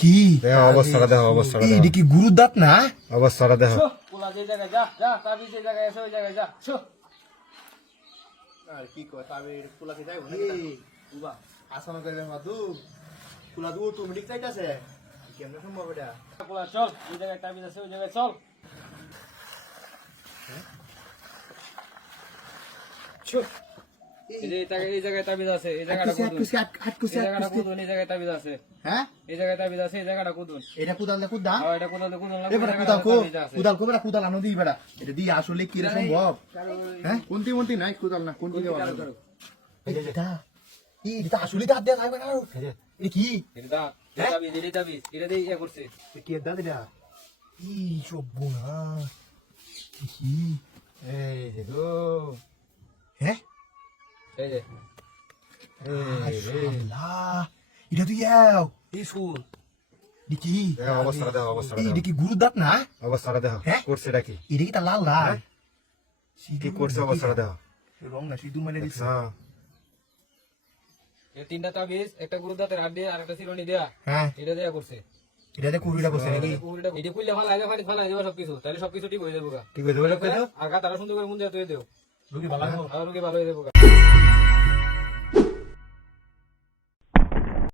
কি দেখো অবস্থাটা দেখো, অবস্থাটা দেখো, এটা কি গুরুর দাঁত না? অবস্থাটা দেখো। পোলা যে জায়গায় যা যা তাবি যে জায়গায় আছে ওই জায়গায় যা আর কি কয় তবে কুলাকে যাইব না উবা আসানো করে মাদু কুলা দু অটোমেটিক চাইতাছে কেমনে সম্ভব এটা পোলা চল ওই জায়গায় তাবি আছে ওই জায়গায় চল এই জায়গায় তাবিজ আছে এই জায়গাটা কুদুন এই জায়গাটা কুদুন এই জায়গায় তাবিজ আছে হ্যাঁ এই জায়গায় তাবিজ আছে এই জায়গাটা কুদুন এটা কুদাল না কুদা আর এটা কুদন কুদন লাগবে এবারে কুদাল কো কুদাল কো বেটা কুদাল আনো দিই বেটা এটা দি আসলে কি রে সম্ভব হ্যাঁ কোনটি কোনটি নাই কুদাল না কোনটি দেওয়া এটা এটা আসলে দাঁত দেয়া যাবে না। এটা কি এটা তাবিজ এটা তাবিজ এটা দিয়ে ইয়া করছে কি দাদা এটা এই সব বোনা কি এই যে গো, হ্যাঁ এই যে আল্লাহ এটা তুই যাও এই সুর দেখি দেখো অবস্থাটা দেখো, অবস্থাটা এটা দেখো, কি গুরুর দাঁত না? অবস্থাটা দেখো, হ্যাঁ? করছে এটা কি, এটা কি তা লাল লাল কি করছে অবস্থাটা দেখো। রং না সিঁদুর মানে দিছে। দেখছো? এই তিনটা তাবিজ একটা গুরুদাতের হাত দিয়ে আর একটা চিরুনি দেয়া হ্যাঁ এটা দেয়া করছে এটাতে কুড়িটা বসে নাকি? এটা খুললে ভালো লাগে পানি ফালাই দেবো সবকিছু তাহলে সবকিছু ঠিক হয়ে যাবো গা। কি করে দেবো লোক? আর গা তারা সুন্দর করে মুন দেওয়া তুই দেও রুগী ভালো আর রোগী ভালো হয়ে যাবো গা।